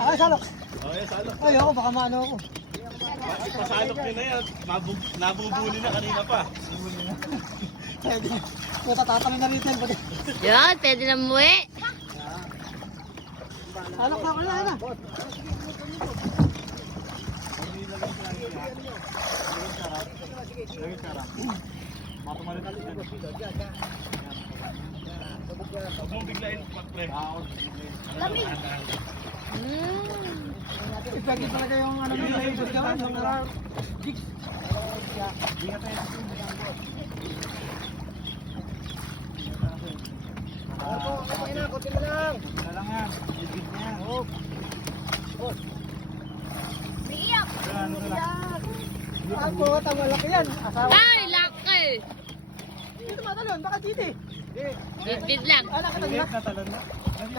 Ah, salok. Okay, salok. Ayoko, baka maano ako. Pasalok nyo na yan. Nabubuli na kanina pa. Pwede. Puta, tatami na rin yan. Yan, pwede na muwi. Salok na, wala na. Huwag mong biglayin pre. Ipwede talaga yung ano mo, yung gagawin, yung jigs. Okay na, kunti na lang. Wala lang yan, jig na yan. Iyak. Ako, tama laki yan. Asawa. Ay, laki. Dito matalon, baka dito eh. Bit lang. Ah, nakatalon na.